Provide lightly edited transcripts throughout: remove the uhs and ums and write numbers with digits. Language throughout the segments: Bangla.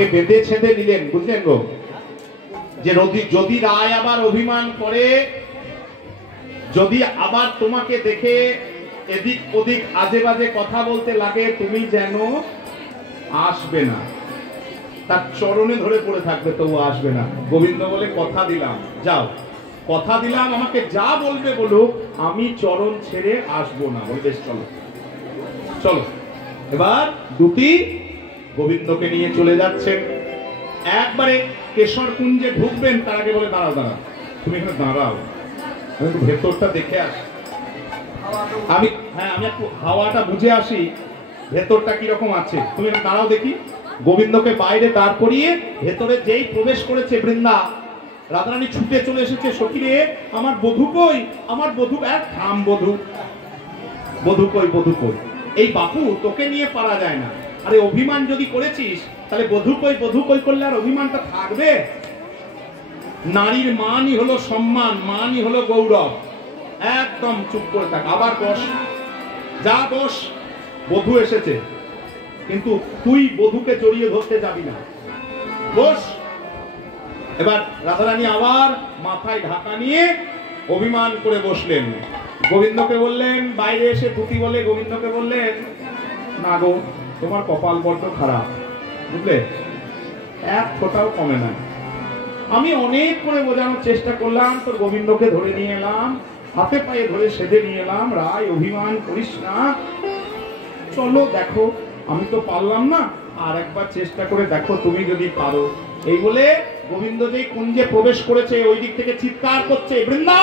আমাকে বেঁধে ছেঁধে দিলেন, বুঝলেন গো? যে যদি রায় আবার অভিমান করে, যদি আবার তোমাকে দেখে এদিক ওদিক আজে বাজে কথা বলতে লাগে, তুমি যেন আসবে না, তার চরণে ধরে পড়ে থাকবে, তবু আসবে না। গোবিন্দ বলে কথা দিলাম, যাও, কথা দিলাম, আমাকে যা বলবে বলুক, আমি চরণ ছেড়ে আসবো না। বলে বেশ, চলো চলো। এবার দুটি গোবিন্দকে নিয়ে চলে যাচ্ছেন। একবারে কেশর কুঞ্জে ঢুকবেন, তার আগে বলে দাঁড়াও দাঁড়াও, তুমি এখানে দাঁড়াও, আমি একটু ভেতরটা দেখে আসি। আমি একটু হাওয়াটা বুঝে আসি, ভেতরটা কিরকম আছে, তুমি দাঁড়াও দেখি। গোবিন্দকে বাইরে দাঁড় করিয়ে ভেতরে যেই প্রবেশ করেছে বৃন্দা, রাধারানী ছুটে চলে এসেছে, সখীরে আমার বধূ কই, আমার বধূ। এক থাম বধূ, বধূ কই, বধূ কই? এই বাপু, তোকে নিয়ে পারা যায় না। আরে অভিমান যদি করেছিস, তাহলে বধূ কই, বধূ কই করলে আর অভিমানটা থাকবে? নারীর মানই হলো সম্মান, মানই হলো গৌরব। একদম চুপ করে থাক। আবার বস, যা বস, বধূ এসেছে, কিন্তু তুই বধূকে জড়িয়ে ধরতে যাবি না, বস। এবার রাধারানী আবার মাথায় ঢাকা নিয়ে অভিমান করে বসলেন। গোবিন্দকে বললেন, বাইরে এসে পুতি বলে গোবিন্দকে বললেন, না গো, তোমার কপাল বড্ড খারাপ, বুঝলে, এক ফোঁটাও কমে না। আমি অনেক করে বোঝানোর চেষ্টা করলাম, তোর গোবিন্দকে ধরে নিয়ে এলাম, হাতে পায়ে ধরে সেধে নিয়ে এলাম, রায় অভিমান করিস না, চলো দেখো, আমি তো পারলাম না, আর একবার চেষ্টা করে দেখো, তুমি যদি পারো। এই বলে গোবিন্দ যেই কুঞ্জে প্রবেশ করেছে, ওই দিক থেকে চিৎকার করছে, বৃন্দা,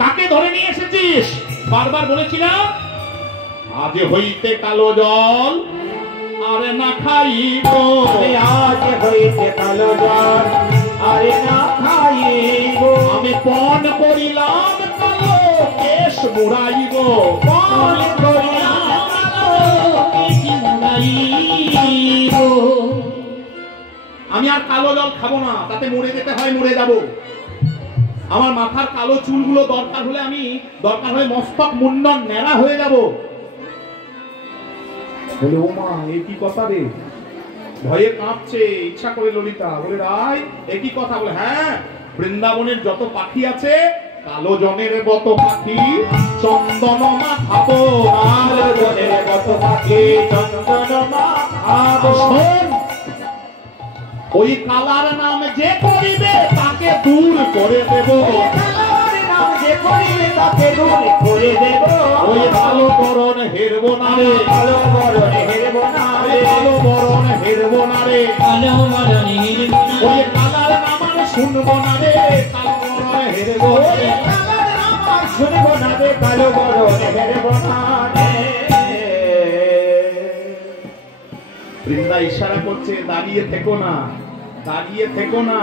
কাকে ধরে নিয়ে এসেছিস? বারবার বলেছিলাম, আজ হইতে কালো জল আরে না খাইব, আজ হইতে কালো জল আরে না খাইব, আমি পণ করিলাম কালো কেশ মুড়াইব, পণ করিলাম কালো কেশ মুড়াইব। আমি আর কালো জল খাবো না, তাতে মরে যেতে হয় মরে যাব। আমার মাথার কালো চুলগুলো দরকার হলে মস্তক মুন্ডন ন্যাড়া হয়ে যাব। বলে, ও মা, এ কি কথা রে? ভয়ে কাঁপছে, ইচ্ছা করে ললিতা বলে, রায় এ কি কথা? বলে, হ্যাঁ, বৃন্দাবনের যত পাখি আছে, কালো জনের মতো পাখি চন্দন মাখাবো, কালো জনের মতো পাখি চন্দন মাখাবো। শোন, ওই কালার নাম যে করিবে তাকে দূর করে দেব, কালার নাম যে করিবে তাকে দূর করে দেব, ওই কালো বরণ হেরব না রে, কালো বরণ হেরব না রে, কালো বরণ হেরব না রে, কালো বরণ হেরব না, ওই কালার নাম আর শুনব না রে, কালো বরণ হেরব রে, কালার নাম আর শুনব না রে, কালো বরণ হেরব না রে। বৃন্দা ইশারা করছে, দাঁড়িয়ে থেকো না, দাঁড়িয়ে থেকো না,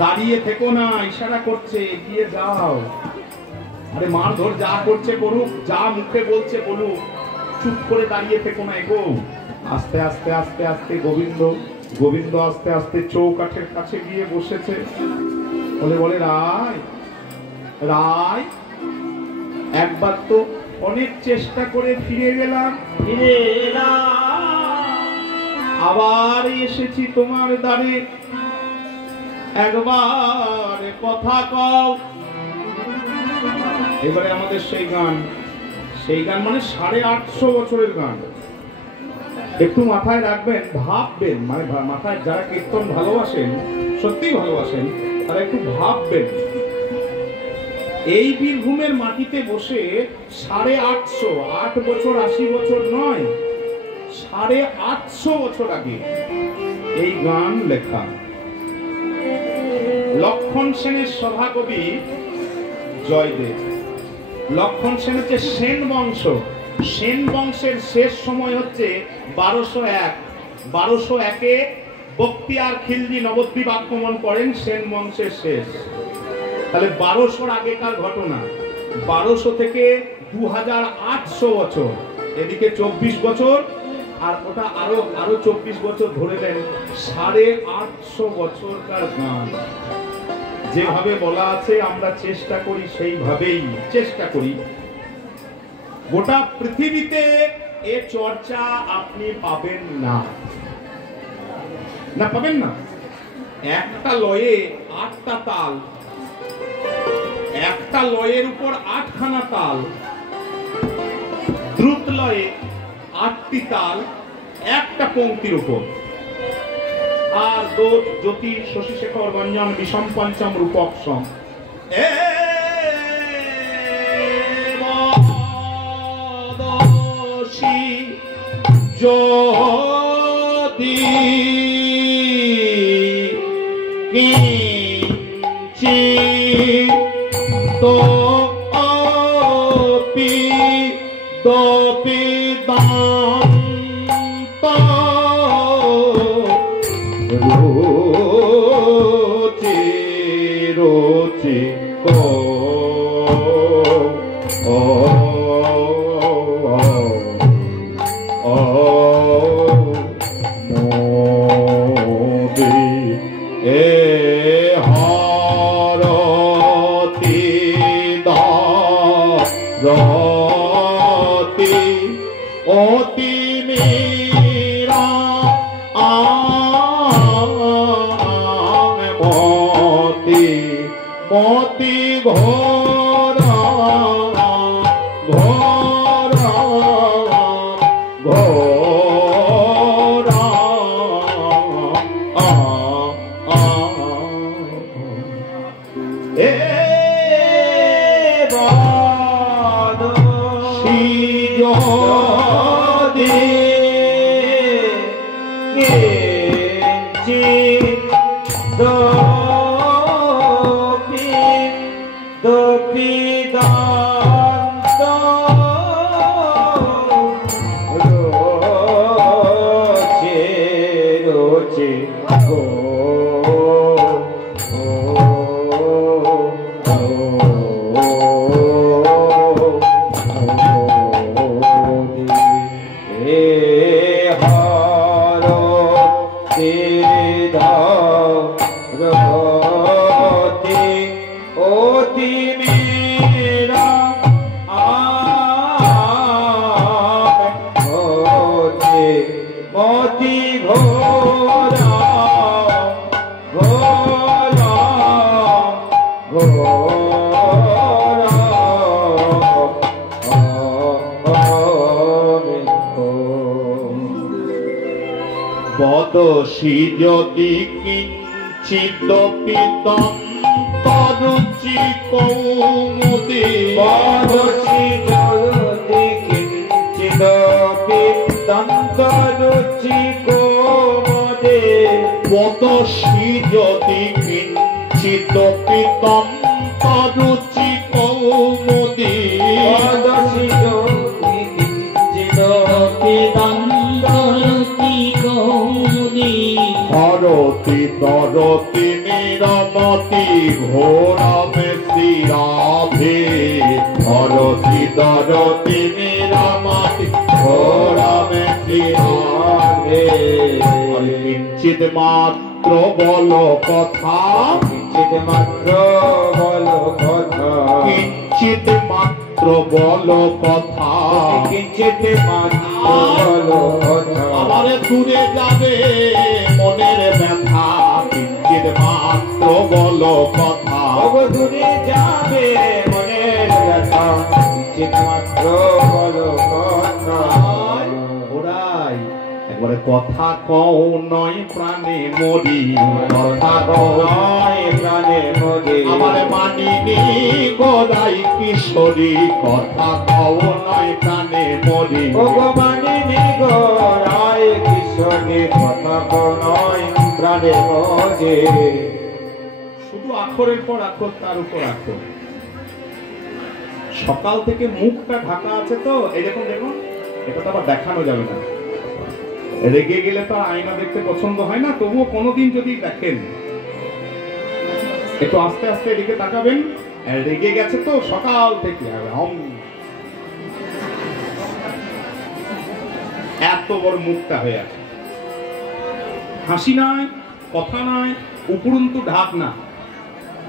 দাঁড়িয়ে থেকো না, ইশারা করছে, এগিয়ে যাও। আরে মারধর যা করছে করুক, যা মুখে বলছে বলুক, চুপ করে দাঁড়িয়ে থেকো না, এগো। আস্তে আস্তে আস্তে আস্তে গোবিন্দ আস্তে আস্তে চৌকাঠের কাছে গিয়ে বসেছে। বলে, রায়, রায়, একবার তো অনেক চেষ্টা করে ফিরে গেলাম, ফিরে এলাম, আবার এসেছি তোমার দ্বারে, একবার কথা কও। এবারে আমাদের সেই গান মানে 850 বছরের গান। একটু মাথায় রাখবেন, ভাববেন, মানে মাথায় যারা কীর্তন ভালোবাসেন, সত্যিই ভালোবাসেন, তারা একটু ভাববেন, এই বীরভূমের মাটিতে বসে 850, 8 বছর 80 বছর নয়, 850 বছর আগে এই গান লেখা। লক্ষণ সেনের সভাকবি জয়দেব। লক্ষণ সেন হচ্ছে সেন বংশ, সেন বংশের শেষ সময় হচ্ছে 1201। 1201-এ বখতিয়ার খিলজি নবদ্বীপ আক্রমণ করেন, সেন বংশের শেষ। তাহলে 1200-র আগেকার ঘটনা। 1200 থেকে 2800 বছর, এদিকে 24 বছর, আর ওটা আরো 24 বছর ধরে দেন, 850 বছরকার গান। যেভাবে বলা আছে আমরা চেষ্টা করি, সেইভাবেই চেষ্টা করি। গোটা পৃথিবীতে এ চর্চা আপনি পাবেন না, না পাবেন না। একটা লয়ে 8টা তাল, একটা লয়ের উপর 8খানা তাল, দ্রুত লয়ে 8টি তাল একটা পংক্তির উপর। আর দোষ জ্যোতি শশীশেখর রঞ্জন বিষম পঞ্চম রূপক সম জ্যোতি তো বদসি যদি কিঞ্চিদপি তরুচি কৌমুদী, বদসি যদি কিঞ্চিদপি তরুচি কৌমুদী, বদসি যদি কিঞ্চিদপি তরুচি কৌমুদী, বদসি যদি কিঞ্চিদপি হরতি তরতি নিরমতি ঘোরমে শ্রীরাধে, হরতি তরতি নিরমতি ঘোরমে শ্রীরাধে। কিঞ্চিত মাত্র বল কথা, কিঞ্চিত মাত্র বল কথা, কিঞ্চিত মাত্র বল কথা, কিঞ্চিত মাত্র বল কথা, আমারে দূরে যাবে মনের ব্যথা, কিঞ্চিত মাত্র বল কথা, দূরে যাবে মনের ব্যথা, কিঞ্চিত মাত্র বল কথা। একবারে কথা কও নয় প্রাণে মরি, কথা কও নয় প্রাণে মরি, আমার মানিনি গোদাই কিশোরী, কথা কও নয় প্রাণে মরি, ভগবানিনী গোড়াই কিশোরী, কথা কও নয় প্রাণে মরি। শুধু আখরের পর আখর, তার উপর আখর। সকাল থেকে মুখটা ঢাকা আছে তো, এই দেখুন দেখুন, এটা তো আবার দেখানো যাবে না। রেগে গেলে তো আয়না দেখতে পছন্দ হয় না, তবুও কোনোদিন যদি দেখেন একটু আস্তে আস্তে এদিকে তাকাবেন। রেগে গেছে তো সকাল থেকে এত বড় মুখটা হয়ে আছে, হাসি নাই, কথা নাই, উপরন্তু ঢাক না,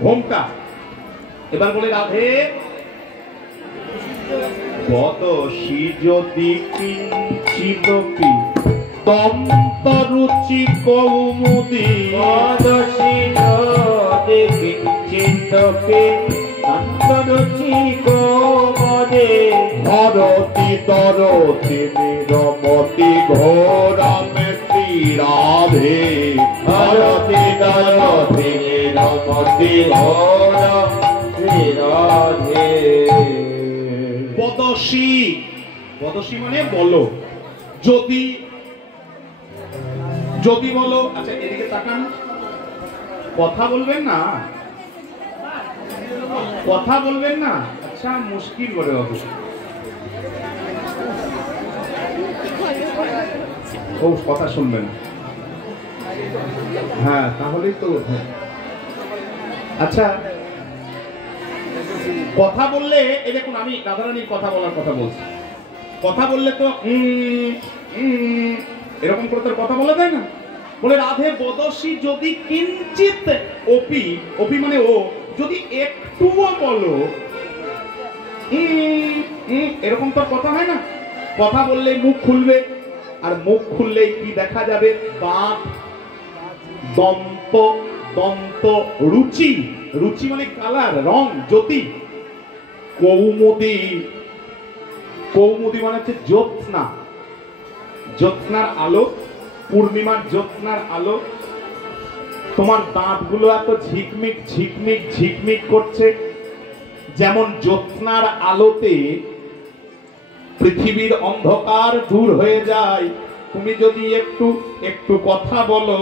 ঘোমটা। এবার বলে রাধে বদসি যদি কিঞ্চিদপি তন্তরুচি কৌমুদী বদসি যদি কিঞ্চিদপি তন্তরুচি কৌমুদী ধরতি দরতি নিরমতি ঘোরামে শ্রীরাধে ধরতি দরতি নিরমতি ঘোরাম শ্রীরাধে বদসি বদসি মানে বলো যদি যদি বলো আচ্ছা এদিকে তাকান কথা বলবেন না কথা বলবেন না আচ্ছা মুশকিল করে বাবু ও কথা শুনবেন হ্যাঁ তাহলেই তো আচ্ছা কথা বললে এই দেখুন আমি রাধারানীর কথা বলার কথা বলছি কথা বললে তো এরকম করে তোর কথা বলা যায় না বলে রাধে বদসি যদি কিঞ্চিত ওপি ওপি মানে ও যদি একটুও বলো এরকম তোর কথা হয় না কথা বললেই মুখ খুলবে আর মুখ খুললেই কি দেখা যাবে দাঁত দন্ত দন্ত রুচি রুচি মানে কালার রং জ্যোতি কৌমুদী কৌমুদী মানে হচ্ছে জ্যোৎস্না জ্যোৎস্নার আলো পূর্ণিমার জ্যোৎস্নার আলো তোমার দাঁতগুলো এত ঝিকমিক ঝিকমিক ঝিকমিক করছে যেমন জ্যোৎস্নার আলোতে পৃথিবীর অন্ধকার দূর হয়ে যায় তুমি যদি একটু একটু কথা বলো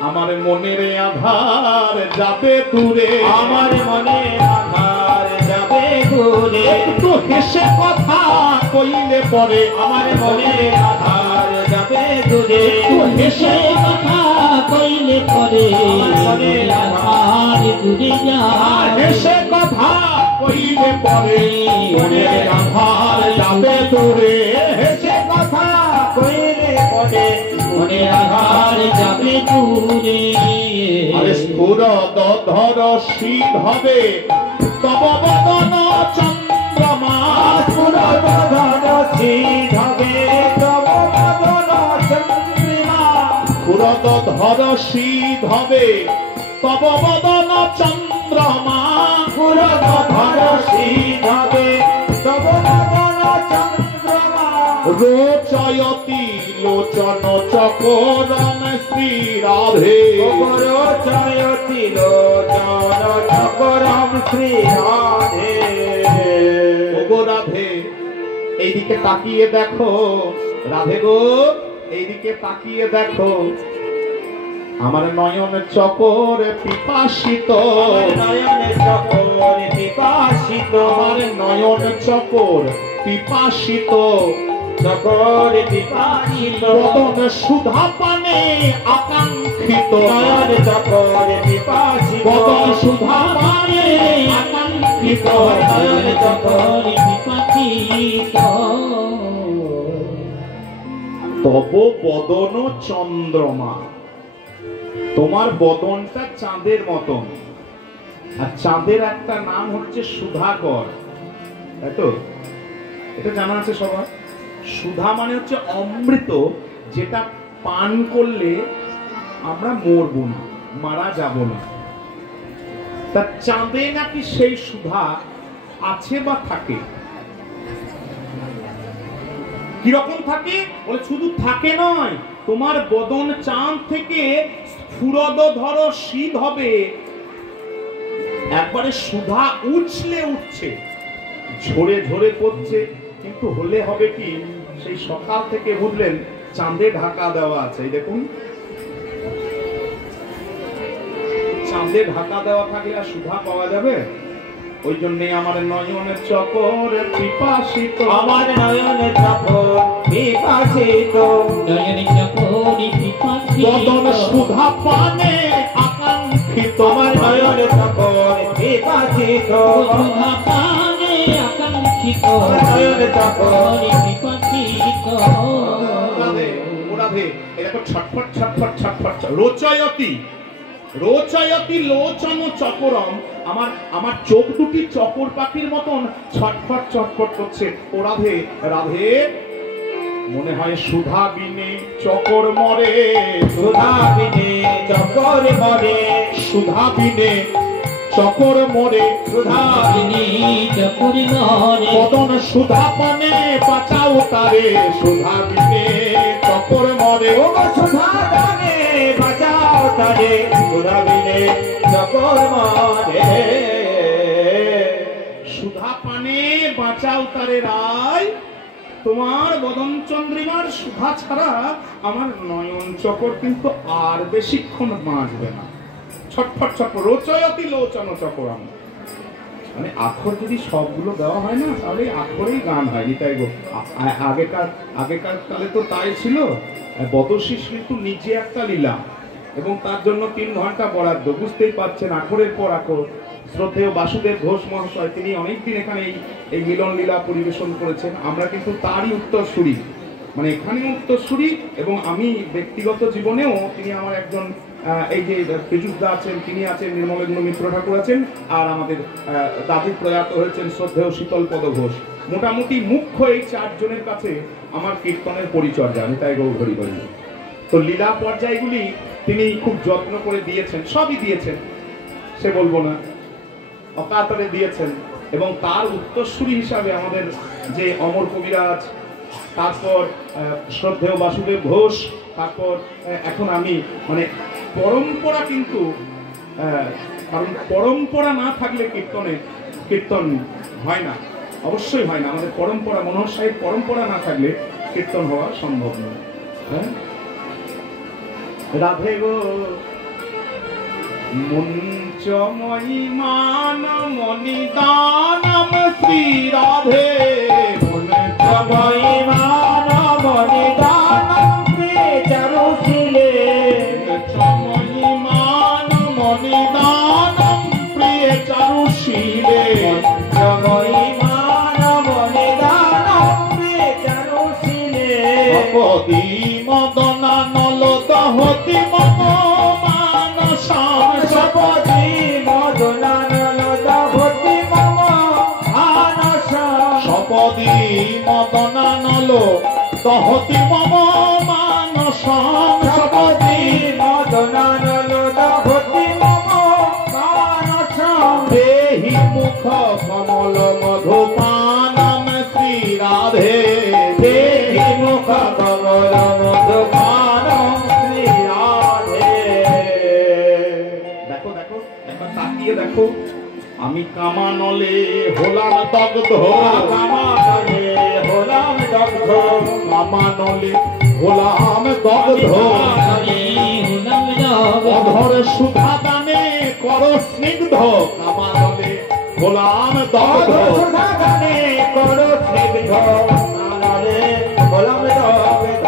আমার মনের আধার যাবে দূরে আমার মনে আধার যাবে দূরে একটু হেসে কথা কইলে পরে আমার মনে আধার যাবে দূরে একটু হেসে কথা কইলে পরে আমার মনে আধার দূরে যায় হেসে কথা কইলে পরে মনের আধার যাবে দূরে হেসে কথা কইলে পরে মনে আধার যাবে দূরে আরে স্থূর ধর শীত হবে তব বদন চন্দ্রমা পুরবদন শীত হবে তব বদন চন্দ্রিমা পুরদ ধর শীত হবে তব বদন চন্দ্রমা পুরবদন শীত হবে তব বদন চন্দ্রমা রোচয়তি লোচন চকরম শ্রী রাধে রোচয়তি লোচন চকরম শ্রী রাধে ওগো রাধে এইদিকে তাকিয়ে দেখো রাধে গো এইদিকে তাকিয়ে দেখো আমার নয়ন চকর পিপাসিত নয়নে চকর পিপাসিত আমার নয়ন চকর পিপাসিত চকর পিপাসিত বদন সুধা পানে আকাঙ্ক্ষিত নয়ন চকর পিপাসিত বদন সুধা পানে আকাঙ্ক্ষিত নয়ন চকর বিপাকিত তব বদন চন্দ্রমা তোমার বদনটা চাঁদের মতন আর চাঁদের একটা নাম হচ্ছে সুধাকর তাই তো এটা জানা আছে সবার সুধা মানে হচ্ছে অমৃত যেটা পান করলে আমরা মরবো না মারা যাব না তা চাঁদে নাকি সেই সুধা আছে বা থাকে কিরকম থাকে বলে শুধু থাকে নয় তোমার বদন চাঁদ থেকে স্ফুরদ ধরো শীত হবে একবারে সুধা উছলে উঠছে ঝরে ঝরে পড়ছে কিন্তু হলে হবে কি সেই সকাল থেকে বুঝলেন চাঁদে ঢাকা দেওয়া আছে এই দেখুন চাঁদে ঢাকা দেওয়া থাকলে আর সুধা পাওয়া যাবে ওই জন্য আমার নয়নের চকর পিপাসিত আমার নয়নে চকর পিপাসিত নয়নে চকরি পিপাসিত বদন সুধা পানে আকাঙ্ক্ষিত আমার নয়নে চকর পিপাসিত সুধা পানে আকাঙ্ক্ষিত আমার নয়নে চকর পিপাসিত রাধে ও রাধে এরকম ছটফট ছটফট ছটফট রোচয়তি রোচয়তি লোচন চকরম, আমার চোখ দুটি চকর পাখির মতন ছটফট ছটফট করছে। ও রাধে রাধে, মনে হয় সুধা বিনে চকর মরে, সুধা বিনে চকর মরে, সুধা বিনে চকর মরে, সুধা বিনে চকর মরে, মদন সুধা পানে বাঁচাও তারে, সুধা বিনে চকর মরে। ও সুধা দানে বাঁচাও তারে, সুধা বিনে চকর মরে। সুধা পানে বাঁচাও তারে রায়, তোমার বদন চন্দ্রিমার সুধা ছাড়া আমার নয়ন চকর কিন্তু আর বেশিক্ষণ বাঁচবে না। ছটফট ছটফট রোচয়তি লোচন চকরম, মানে আখর যদি সবগুলো দেওয়া হয় না তাহলে আখরেই গান হয়নি। তাই গো আগেকার কালে তো তাই ছিল। বদশিস কিন্তু নিজে একটা লীলা এবং তার জন্য 3 ঘন্টা বরাদ্দ, বুঝতেই পারছেন, আখরের পর আখর। শ্রদ্ধেয় বাসুদেব ঘোষ মহাশয় তিনি অনেকদিন এখানে এই মিলন লীলা পরিবেশন করেছেন। আমরা কিন্তু তারই উত্তরসূরি, মানে এখানেও উত্তরসূরি এবং আমি ব্যক্তিগত জীবনেও তিনি আমার একজন, এই যে পীযুষদা আছেন তিনি আছেন, নির্মলেন্দু মিত্র ঠাকুর আছেন, আর আমাদের দাদু প্রয়াত হয়েছেন শ্রদ্ধেয় শীতল পদ ঘোষ। মোটামুটি মুখ্য এই 4 জনের কাছে আমার কীর্তনের পরিচর্যা, আমি তাই গৌর হরি বলি। তো লীলা পর্যায়গুলি তিনি খুব যত্ন করে দিয়েছেন, সবই দিয়েছেন, সে বলবো না, অকাতরে দিয়েছেন। এবং তার উত্তরসূরি হিসাবে আমাদের যে অমর কবিরাজ, তারপর শ্রদ্ধেয় বাসুদেব ঘোষ, তারপর এখন আমি, মানে পরম্পরা কিন্তু, কারণ পরম্পরা না থাকলে কীর্তন হয় না, অবশ্যই হয় না। আমাদের পরম্পরা, মনোহর সাহেব পরম্পরা না থাকলে কীর্তন হওয়া সম্ভব নয়। হ্যাঁ, রাধে গো মঞ্চময়ী মান মণিদানম শ্রী রাধে, মঞ্চময়ী মান মণিদানম শ্রী চারুশীলে, মঞ্চময়ী মান মণিদানম প্রিয় চারুশীলে, মঞ্চময়ী মান মণিদানম প্রিয় চারুশীলে। অপদি মদনা নল দহতি মম মানসাম, সপদি মদনা নল দহতি মম মানসাম, সপদি মদনা নল দহতি মম মানসাম, সপদি মদনা নল দহতি মম মানসাম। দেহি মুখ কমল মধুপানম শ্রী রাধে, দেহি মুখ কমল মধুপানম শ্রী রাধে। দেখো দেখো একবার তাকিয়ে দেখো, আমি কামানলে হলাম দগ্ধ, কামানলে হলাম দগ্ধ, কামানলে হলাম দগ্ধ, অধর সুধা দানে কর স্নিগ্ধ, কামানলে হলাম দগ্ধ, সুধা দানে কর স্নিগ্ধ, কামানলে হলাম দগ্ধ।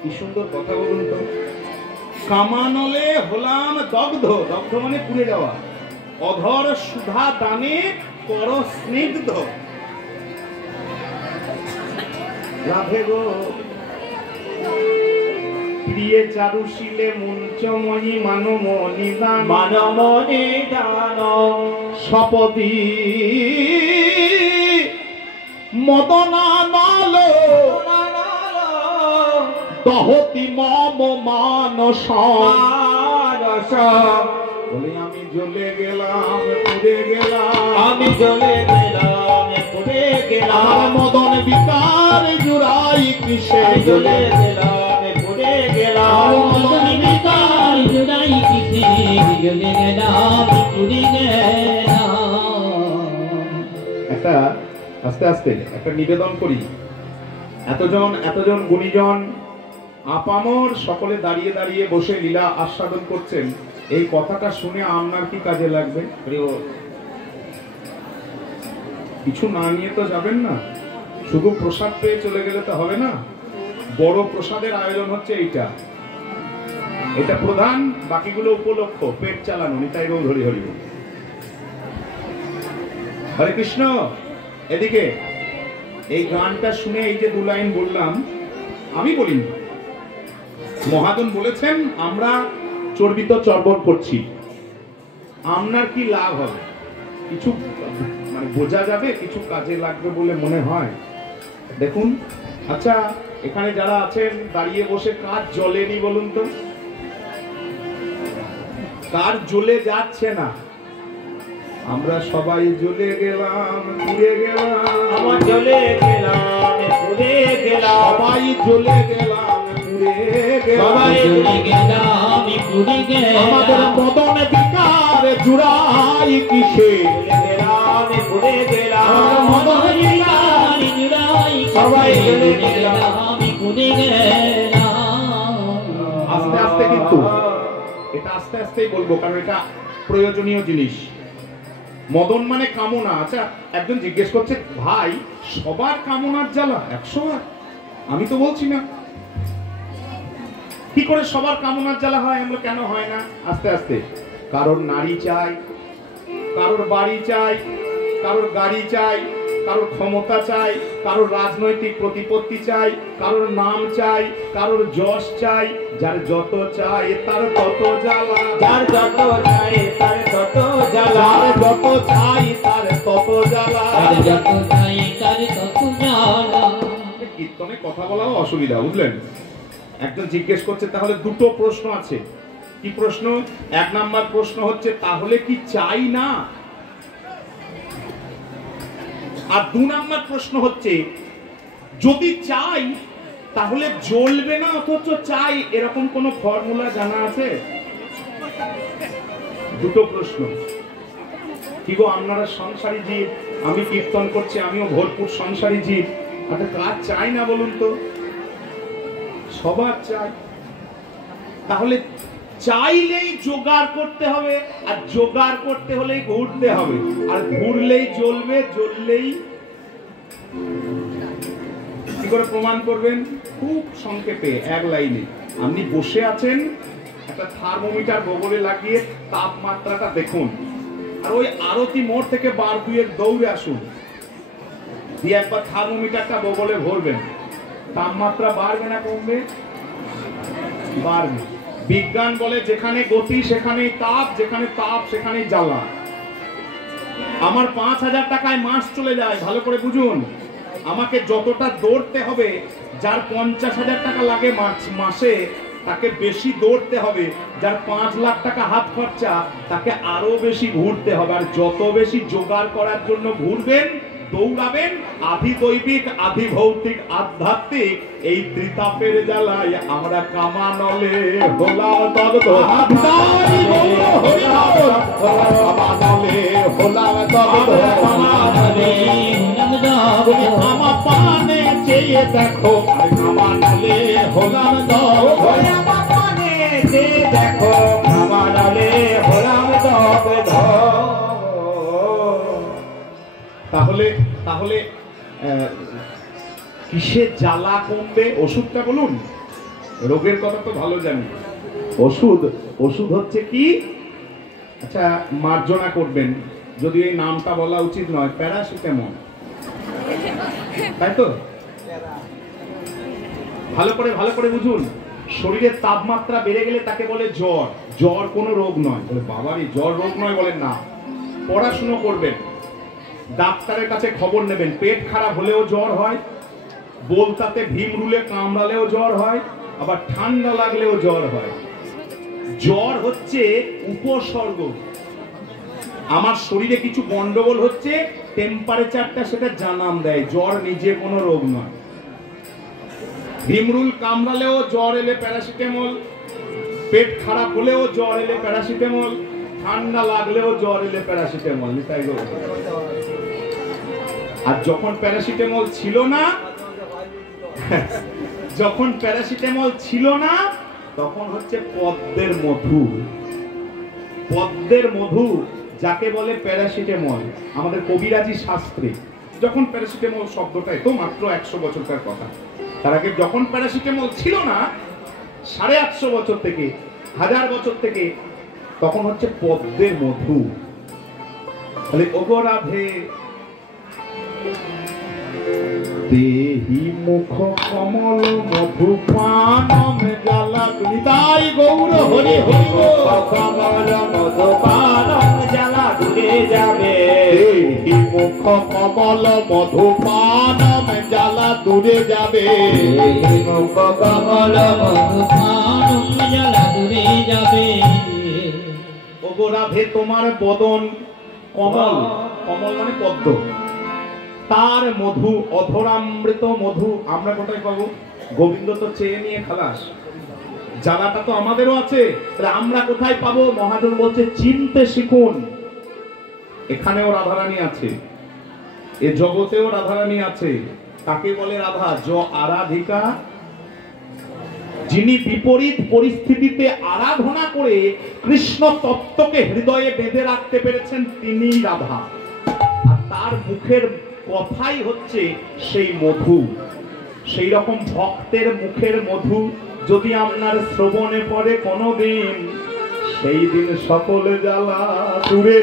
কি সুন্দর কথা বলুন তো, কামানলে হলাম দগ্ধ, দগ্ধ মানে পুড়ে যাওয়া, অধর সুধা দানে কর স্নিগ্ধ। রাধে গো প্রিয়ে চারুশীলে মঞ্চময়ী মানমণি দান, মানমণি দান, সপদি মদনা নল দহতি মম মানস, বলে আমি জ্বলে গেলাম পুড়ে গেলাম, আমি জ্বলে গেলাম পুড়ে গেলাম, আমার মদন বিকার জুড়াই কিসে, জ্বলে গেলাম পুড়ে গেলাম, মদন বিকার জুড়াই কিসে, জ্বলে গেলাম পুড়ে গেলাম। একটা আস্তে আস্তে একটা নিবেদন করি, এতজন গুণীজন আপামর সকলে দাঁড়িয়ে দাঁড়িয়ে বসে লীলা আস্বাদন করছেন, এই কথাটা শুনে আপনার কি কাজে লাগবে? কিছু না নিয়ে তো যাবেন না, শুধু প্রসাদ পেয়ে চলে গেলে তো হবে না। বড় প্রসাদের আয়োজন হচ্ছে এটা প্রধান, বাকিগুলো উপলক্ষ, পেট চালানো। নিতাই গৌর হরি হরি। হরে কৃষ্ণ। এদিকে এই গানটা শুনে এই যে 2 লাইন বললাম, আমি বলিনি, মহাজন বলেছেন আমরা চর্বিত চর্বণ করছি, আপনার কি লাভ হবে? কিছু মানে বোঝা যাবে, কিছু কাজে লাগবে বলে মনে হয়? দেখুন, আচ্ছা এখানে যারা আছেন দাঁড়িয়ে বসে কার জ্বলেনি বলুন তো? কার জ্বলে যাচ্ছে না? আমরা সবাই জ্বলে গেলাম, পুড়ে গেলাম, আমার জ্বলে গেলাম, পুড়ে গেলাম, সবাই জ্বলে গেলাম, পুড়ে সবাই গেলাম, চলে গেলাম পুড়ে আমাদের গেলাম মদন বিকার জুড়াই কিসে? জ্বলে গেলাম, পুড়ে গেলাম, মদহরিয়ার জুড়াই সবাই চলে গেলাম পুড়ে গেলাম। আস্তে আস্তে, কিন্তু এটা আস্তে আস্তেই বলবো কারণ এটা প্রয়োজনীয় জিনিস। মদন মানে কামনা। আচ্ছা একজন জিজ্ঞেস করছে, ভাই সবার কামনার জ্বালা 100 বার? আমি তো বলছি না। কি করে সবার কামনার জ্বালা হয়? আমরা কেন হয় না? আস্তে আস্তে। কারোর নারী চাই, কারোর বাড়ি চাই, কারোর গাড়ি চাই, কারোর ক্ষমতা চাই, কারোর রাজনৈতিক প্রতিপত্তি চাই, কারোর নাম চাই, কারোর যশ চাই। যার যত চাই তার তত জ্বালা, যার যত চাই তার তত জ্বালা, যার যত চাই তার তত জ্বালা। আর যত চাই তার তত জ্বালা। কীর্তনে কথা বলাও অসুবিধা, বুঝলেন? একজন জিজ্ঞেস করছে, তাহলে দুটো প্রশ্ন আছে। কি প্রশ্ন? 1 নাম্বার প্রশ্ন হচ্ছে, তাহলে কি চাই না? আর 2 নাম্বার প্রশ্ন হচ্ছে, যদি চাই তাহলে জ্বলবে না অথচ চাই, এরকম কোন ফর্মুলা জানা আছে? দুটো প্রশ্ন। কি গো আপনারা সংসারী জীব, আমি কীর্তন করছি, আমিও ভরপুর সংসারী জীব। আচ্ছা কার চাই না বলুন তো? সবার চাই। তাহলে চাইলেই জোগাড় করতে হবে, আর জোগাড় করতে হলেই ঘুরতে হবে, আর ঘুরলেই জ্বলবে, জ্বললেই। কি করে প্রমাণ করবেন? খুব সংক্ষেপে, এক লাইনে। আপনি বসে আছেন, একটা থার্মোমিটার গোবরে লাগিয়ে তাপমাত্রাটা দেখুন, আর ওই আরতি মোড় থেকে বার 2 দৌড়ে আসুন, দিয়ে একবার থার্মোমিটারটা বগলে ভরবেন। তাপমাত্রা বাড়বে না কমবে? বাড়বে। বিজ্ঞান বলে যেখানে গতি সেখানেই তাপ, যেখানে তাপ সেখানেই জ্বালা। আমার 5000 টাকায় মাস চলে যায়, ভালো করে বুঝুন। আমাকে যতটা দৌড়তে হবে, যার 50,000 টাকা লাগে মাসে, তাকে বেশি দৌড়তে হবে। যার 5 লাখ টাকা হাত খরচা, তাকে আরো বেশি ঘুরতে হবে। আর যত বেশি জোগাড় করার জন্য ঘুরবেন, দৌড়াবেন, আধি দৈবিক আধি ভৌতিক আধ্যাত্মিক এই ত্রিতাপের জ্বালায় আমরা কামানলে হলাম দগ্ধ। কামানলে হলাম দগ্ধ। আমার পানে চেয়ে দেখো, কামানলে হলাম দগ্ধ। আমার পানে চেয়ে দেখো, কামানলে হলাম দগ্ধ। তাহলে তাহলে কিসের জ্বালা কমবে? ওষুধটা বলুন। রোগের কথা তো ভালো জানি। ওষুধ হচ্ছে কি? আচ্ছা মার্জনা করবেন, যদি এই নামটা বলা উচিত নয়, প্যারাসিটামল, তাই তো? ভালো করে বুঝুন। শরীরের তাপমাত্রা বেড়ে গেলে তাকে বলে জ্বর। জ্বর কোনো রোগ নয়। বলে বাবারে জ্বর রোগ নয়? বলেন না। পড়াশুনো করবেন, ডাক্তারের কাছে খবর নেবেন। পেট খারাপ হলেও জ্বর হয়, বলতাতে ভীমরুলে কামড়ালেও জ্বর হয়, আবার ঠান্ডা লাগলেও জ্বর হয়। জ্বর হচ্ছে উপসর্গ। আমার শরীরে কিছু গন্ডগোল হচ্ছে, টেম্পারেচারটা সেটা জানান দেয়। জ্বর নিজে কোনো রোগ নয়। ভীমরুল কামড়ালেও জ্বর এলে প্যারাসিটামল, পেট খারাপ হলেও জ্বর এলে প্যারাসিটামল, ঠান্ডা লাগলেও জ্বর এলে প্যারাসিটামল। তাই গো। আর যখন প্যারাসিটামল ছিল না, তখন হচ্ছে পদ্মের মধু। পদ্মের মধু যাকে বলে প্যারাসিটামল। আমাদের কবিরাজি শাস্ত্রে যখন প্যারাসিটামল শব্দটা এতো মাত্র 100 বছরকার কথা, তার আগে যখন প্যারাসিটামল ছিল না, 850 বছর থেকে 1000 বছর থেকে, তখন হচ্ছে পদ্মের মধু। তাহলে ওগো রাধে দেহি মুখ কমল মধুপানম জ্বালা নিতাই গৌর হরি হরি কমল মধুপানম জ্বালা দূরে যাবে। দেহি মুখ কমল মধুপানম জ্বালা দূরে যাবে। মুখ কমল মধুপানম জ্বালা দূরে যাবে। ওগো রাধে তোমার বদন কমল, কমল মানে পদ্ম, তার মধু অধরামৃত মধু আমরা কোথায় পাবো? গোবিন্দ তো চেয়ে নিয়ে খালাস, জ্বালাটা তো আমাদেরও আছে, তাহলে আমরা কোথায় পাবো? মহাজন বলছে চিনতে শিখুন। এখানেও রাধারানী আছে, এ জগতেও রাধারানী আছে। তাকে বলে রাধা য আরাধিকা, যিনি বিপরীত পরিস্থিতিতে আরাধনা করে কৃষ্ণ তত্ত্বকে হৃদয়ে বেঁধে রাখতে পেরেছেন তিনি রাধা। আর তার মুখের কথাই হচ্ছে সেই মধু। সেই রকম ভক্তের মুখের মধু যদি আপনার শ্রবণে পড়ে কোনদিন, সেই দিন সকলে জ্বালা দূরে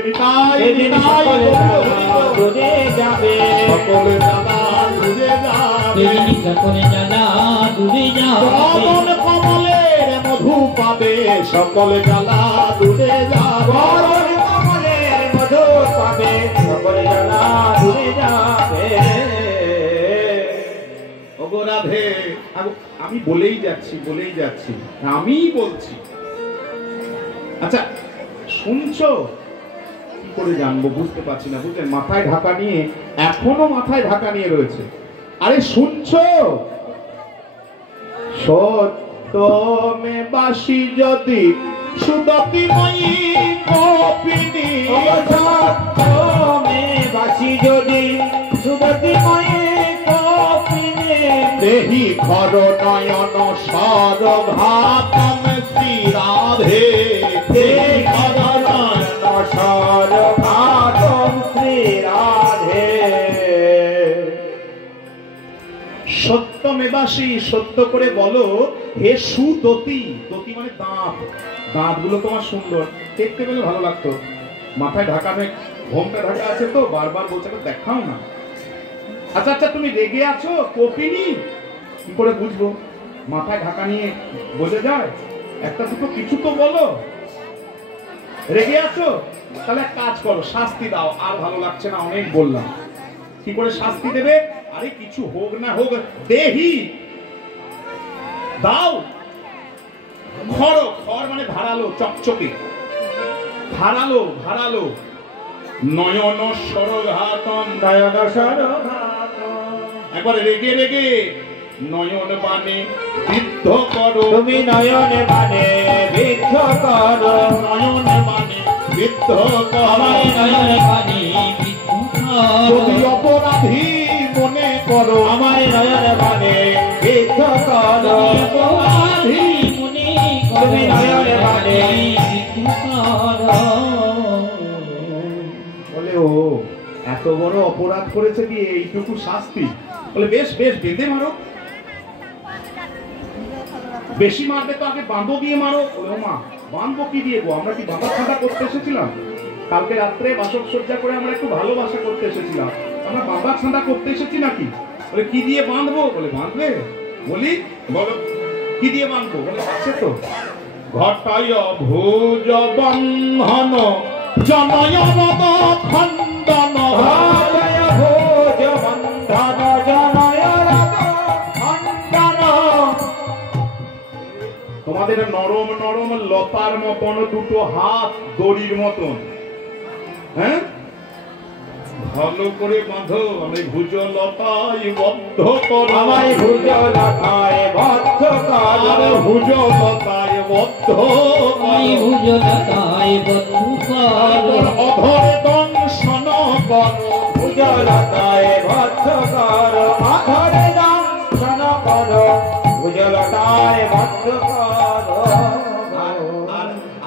দূরে যাবে। সকলে জ্বালা দূরে যাবে। সকলে জ্বালা দূরে যাবে। চরণ কমলের মধু পাবে, সকলে জ্বালা দূরে যাবে। চরণ কমলের মধু পাবে, সকলে জ্বালা দূরে যাবে। ওগো রাধে, আমি বলেই যাচ্ছি, আমি বলছি। আচ্ছা শুনছো? কি করে জানবো? বুঝতে পারছি না, বুঝলেন? মাথায় ঢাকা নিয়ে, এখনো মাথায় ঢাকা নিয়ে রয়েছে। আরে শুনছো? সত্যমে বাসি যদি সুদতিময়ী গোপিনী, সত্যমে বাসি যদি সুদতিময়ী গোপিনী, দেহি ঘর নয়ন সর ঘাতম শ্রী রাধে। দেহি ঘর নয়ন সর ঘাতম শ্রী রাধে। সত্যমেবাসী, সত্য করে বলো হে সুদতি। দতি মানে দাঁত, দাঁতগুলো তোমার সুন্দর, দেখতে পেলে ভালো লাগতো। মাথায় ঢাকা নেই, ঘোমটা ঢাকা আছে তো, বারবার বলছে দেখাও না। আচ্ছা আচ্ছা, তুমি রেগে আছো কপিনি, কি করে বুঝবো? মাথায় ঢাকা নিয়ে বোঝা যায়? একটা দুটো কিছু তো বলো। রেগে আছো? তাহলে এক কাজ করো, শাস্তি দাও। আর ভালো লাগছে না, অনেক বললাম। কি করে শাস্তি দেবে? আরে কিছু হোক না হোক, দেহি দাও। খর, খর মানে ধারালো, চকচকে, ধারালো ধারালো। নয়ন সরঘাতম, নয়ন সরঘাতম। একবার রেগে রেগে নয়ন বানে বিদ্ধ করো। তুমি নয়ন বানে বিদ্ধ করো। নয়ন বানে বিদ্ধ করো। নয়ন বানে বিদ্ধ করো। যদি অপরাধী মনে করো, আমার নয়ন বানে বিদ্ধ করো। অপরাধী মনে করো। তুমি নয়ন বানে বিদ্ধ করো। বলে ও এত বড় অপরাধ করেছে দিয়ে এইটুকু শাস্তি? বলে বেশ বেশ, বেঁধে মারো। বেশি মারবে তো আগে বাঁধো দিয়ে মারো। বলে মা বাঁধবো কি দিয়ে গো? আমরা কি বাঁধা খাঁটা করতে এসেছিলাম? কালকে রাত্রে বাসক সজ্জা করে আমরা একটু ভালোবাসা করতে এসেছিলাম, আমরা বাঁধা ছাঁদা করতে এসেছি নাকি? বলে কি দিয়ে বাঁধবো? বলে বাঁধবে। বলি বলো কি দিয়ে বাঁধবো? বলে আছে তো, ঘটায় ভুজ বন্ধন জনয়ন খণ্ডন। ঘটায় ভুজ বন্ধন জনয়ন খণ্ডন। তোমাদের নরম নরম লতার মতন দুটো হাত, দড়ির মতন, হ্যাঁ, ভালো করে বাঁধো। আমি ভুজ লতায় বদ্ধ করো। আমায় ভুজ লতায় বদ্ধ করো। ভুজ লতায় বদ্ধ আমি ভুজলতায় বদ্ধ করো। অধরে দংশন করো। ভুজ লতায় বদ্ধ করো। অধরে দংশন করো। ভুজ লতায় বদ্ধ করো।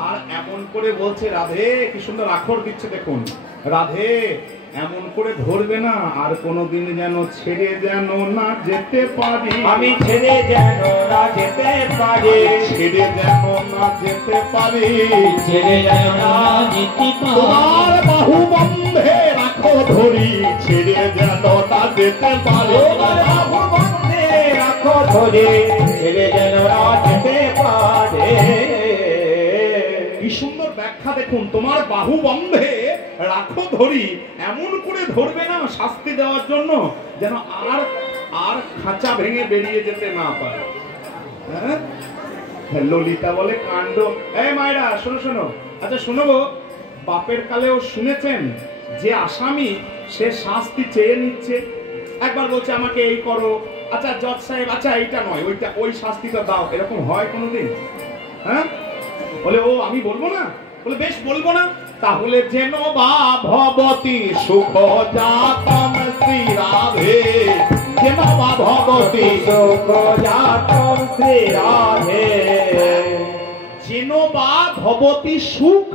আর এমন করে বলছে রাধে, কি সুন্দর আখর দিচ্ছে দেখুন। রাধে এমন করে ধরবে না আর কোনোদিন যেন ছেড়ে যেন না যেতে পারি। আমি ছেড়ে যেন না যেতে পারি, ছেড়ে যেন না যেতে পারি, ছেড়ে যেন না যেতে তোমার পারি। বাহু বন্ধে রাখো ধরি, ছেড়ে যেন না যেতে পারি। বাহু বন্ধে রাখো ধরে, ছেড়ে যেন না যেতে পারে। কি সুন্দর ব্যাখ্যা দেখুন, তোমার বাহু বন্ধে রাখো ধরি, এমন করে ধরবে না শাস্তি দেওয়ার জন্য যেন আর আর খাঁচা ভেঙে বেরিয়ে যেতে না পারে। হ্যাঁ, ললিতা বলে কাণ্ড। এই মায়েরা শোনো শোনো, আচ্ছা শোনো গো, বাপের কালেও শুনেছেন যে আসামি সে শাস্তি চেয়ে নিচ্ছে, একবার বলছে আমাকে এই করো, আচ্ছা জজ সাহেব আচ্ছা এইটা নয় ওইটা, ওই শাস্তিটা দাও, এরকম হয় কোনোদিন? হ্যাঁ, বলে ও আমি বলবো না, বলে বেশ বলবো না, তাহলে যেন বা ভবতী সুখ জাতম শ্রী রাধে, যেন বা ভবতী সুখ জাতম শ্রী রাধে, যেন বা ভবতী সুখ,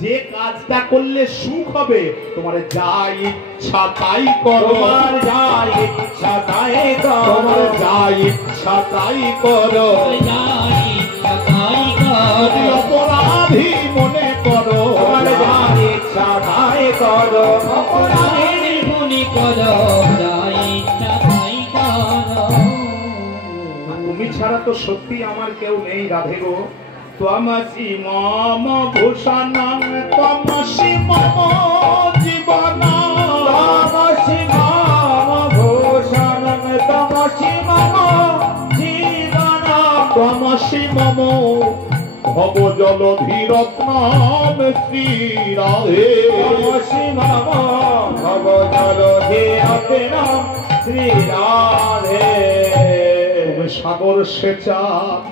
যে কাজটা করলে সুখ হবে, তোমার যা ইচ্ছা তাই করো, তোমার যা ইচ্ছা তাই করো, তোমার যা ইচ্ছা তাই করো, যাই ইচ্ছা তাই যদি করো। অপরাধী মনে করো, তোমার যা ইচ্ছা তাই করো, অপরাধী মনে করো, যাই ইচ্ছা তাই করো। তুমি ছাড়া তো সত্যি আমার কেউ নেই রাধে গো। ত্বমসি মম ভূষণং ত্বমসি মম জীবনং, তমসি মম ভূষণং তমসি মম জীবনং, ত্বমসি মম ভব জলধি রত্নম শ্রী রাধে, তমসি মম ভব জলধি রত্নম শ্রী রাধে। তুমি সাগর সেচা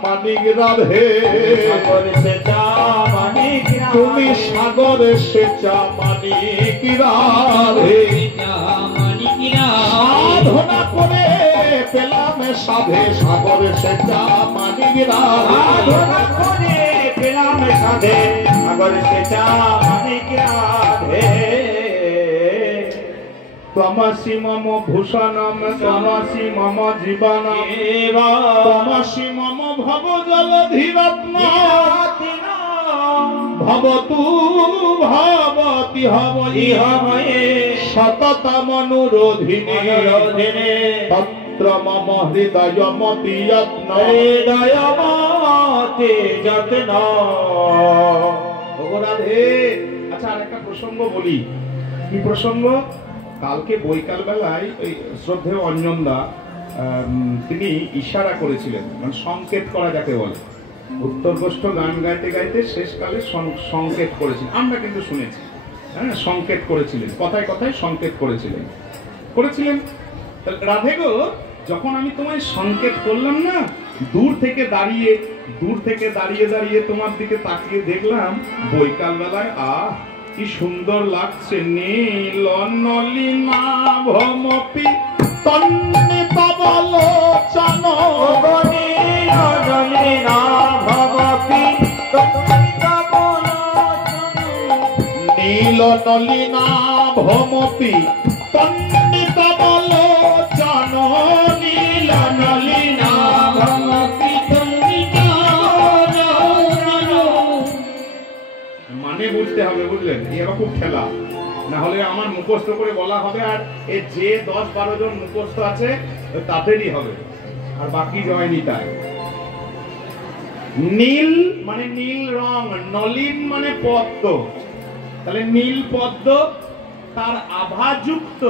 মানিক রাধে, সাগর সেচা মানিক রাধে, তুমি সাগর সেচা মানিক রাধে, সাধনা করে পেলাম সাধে সাগর সেচা মানিক রাধে, সাধনা করে পেলাম সাধে সাগর সেচা মানিক রাধে। তমসি মম ভূষণম তমসি মম জীবনম, তমসি মম ভব জলধি রত্নম, ভবতু ভবতি হবই ইহময়ে সততমনুরোধিনী, অনুরোধিনে তত্র মম হৃদয়মতি যত্ন, হৃদয়মতে যত্ন। ওগো রাধে। আচ্ছা আরেকটা প্রসঙ্গ বলি। কি প্রসঙ্গ? কালকে বৈকাল বেলায় ওই শ্রদ্ধেয় অঞ্জনদা তিনি ইশারা করেছিলেন, মানে সংকেত করা যাকে বলে, উত্তরগোষ্ঠ গান গাইতে গাইতে শেষকালে সংকেত করেছিলেন, আমরা কিন্তু শুনেছি। হ্যাঁ, সংকেত করেছিলেন, কথায় কথায় সংকেত করেছিলেন। রাধে গো, যখন আমি তোমায় সংকেত করলাম না, দূর থেকে দাঁড়িয়ে দাঁড়িয়ে তোমার দিকে তাকিয়ে দেখলাম বৈকাল বেলায় কি সুন্দর লাগছে, নীল নলিনা ভমপি তন্নি তবলোচন, নীল নলিনা ভমপি তন্নি তবলোচন, নীল নলিনা ভমপি তন্নি তবলোচন, নীল নলিনা ভমপি তন্নি তবলোচন। মানে বুঝতে হবে, বুঝলেন? এবার খুব খেলা, না হলে আমার মুখস্থ করে বলা হবে, আর এই যে 10-12 জন মুখস্থ আছে তাদেরই হবে, আর বাকি জয়নি তাই। নীল মানে নীল রং, নলিন মানে পদ্ম, তাহলে নীল পদ্ম, তার আভাযুক্ত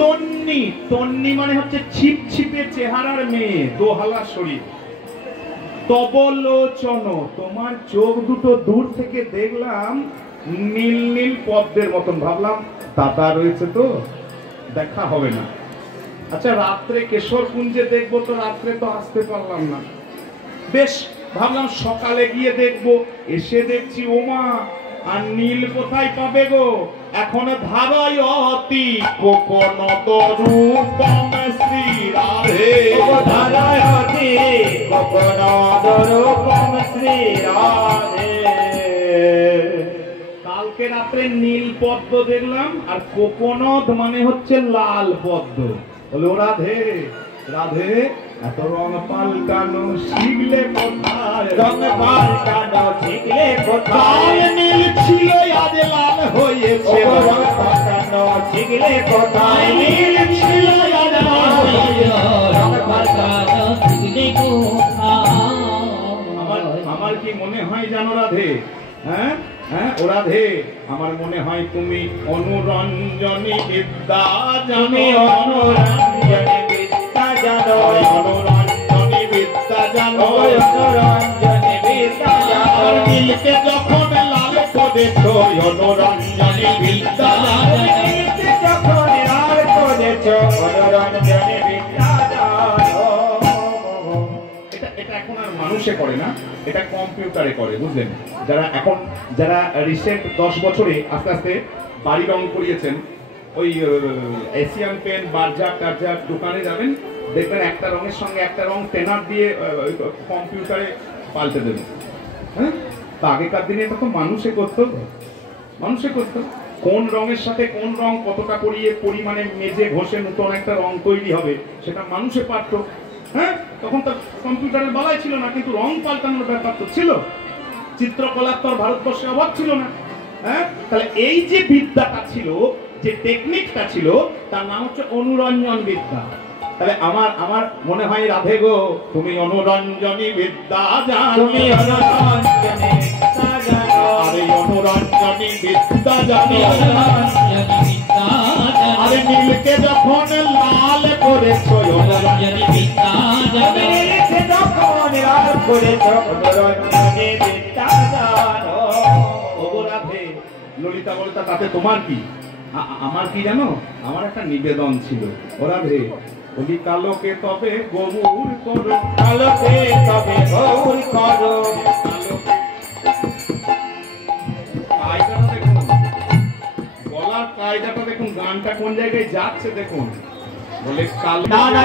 তন্নি, তন্নি মানে হচ্ছে ছিপছিপে চেহারার মেয়ে, দোহালা শরীর। তবলোচন, তোমার চোখ দুটো দূর থেকে দেখলাম নীল নীল পদ্মের মতন, ভাবলাম দাদা রয়েছে তো দেখা হবে না। আচ্ছা রাত্রে কেশরকুঞ্জে দেখবো, তো রাত্রে তো আসতে পারলাম না, বেশ ভাবলাম সকালে গিয়ে দেখবো, এসে দেখছি ওমা, আর নীল কোথায় পাবে গো, এখন ধারায়তি কোকনদ রূপম শ্রী রাধে, ধারায়তি কোকনদ রূপম শ্রী রাধে। কালকে রাত্রে নীল পদ্ম দেখলাম, আর কোকোনট মানে হচ্ছে লাল পদ্ম। বলে ও রাধে রাধে, এত রং পাল্টানো শিখলে কোথায়? রং পাল্টানো শিখলে কোথায়? নীল ছিল আজ লাল হয়েছে। রং পাল্টানো শিখলে কোথায়? নীল ছিল আজ লাল হয়েছে। রং পাল্টানো শিখলে কোথায়? আমার কি মনে হয় জানো রাধে, হ্যাঁ হ্যাঁ ও রাধে, আমার মনে হয় তুমি অনুরঞ্জনী বিদ্যা জানো। অনুরঞ্জনী বিদ্যা জানো, অনুরঞ্জনী বিদ্যা জানো, অনুরঞ্জনী বিদ্যা জানো। নীলকে যখন লাল করেছ অনুরঞ্জনী বিদ্যা জানো। নীলকে যখন লাল করেছ অনুরঞ্জনী বিদ্যা জানো। এটা এখন আর মানুষে করে না, এটা কম্পিউটারে করে, বুঝলেন? যারা রিসেন্ট 10 বছরে আস্তে আস্তে বাড়ি রং করিয়েছেন, ওই এশিয়ান পেন বার্জার টার্জার দোকানে যাবেন, দেখবেন একটা রঙের সঙ্গে একটা রং টেনার দিয়ে কম্পিউটারে পাল্টে দেবেন। হ্যাঁ, তা আগেকার দিনে এটা তো মানুষে করতো, কোন রঙের সাথে কোন রং কতটা পরিমাণে মেজে ঘষে নতুন একটা রং তৈরি হবে সেটা মানুষে পারতো। হ্যাঁ, তখন তো কম্পিউটারের বেলায় ছিল না, কিন্তু রং পাল্টানোর ব্যাপার তো ছিল। চিত্রকলার তো ভারতবর্ষে অভাব ছিল না। হ্যাঁ, তাহলে এই যে বিদ্যাটা ছিল, যে টেকনিকটা ছিল, তার নাম হচ্ছে অনুরঞ্জন বিদ্যা। তাহলে আমার মনে হয় রাধে গো, তুমি অনুরঞ্জনী বিদ্যা জানো। তুমি অনুরঞ্জনী বিদ্যা জানো। আরে অনুরঞ্জনী বিদ্যা জানো। অনুরঞ্জনী বিদ্যা জানো। আরে নীলকে যখন লাল করেছ অনুরঞ্জনী বিদ্যা জানো। নীলকে যখন লাল করেছ অনুরঞ্জনী বিদ্যা জানো। ওগো রাধে, ললিতা বলতা তাতে তোমার কি? আমার কি জানো, আমার একটা নিবেদন ছিল। ও রাধে, ওই কালোকে তবে গৌর করো, কালোকে তবে গৌর করো। কায়দাটা দেখুন, গলার কায়দাটা দেখুন, গানটা কোন জায়গায় যাচ্ছে দেখুন। বলে কালো না না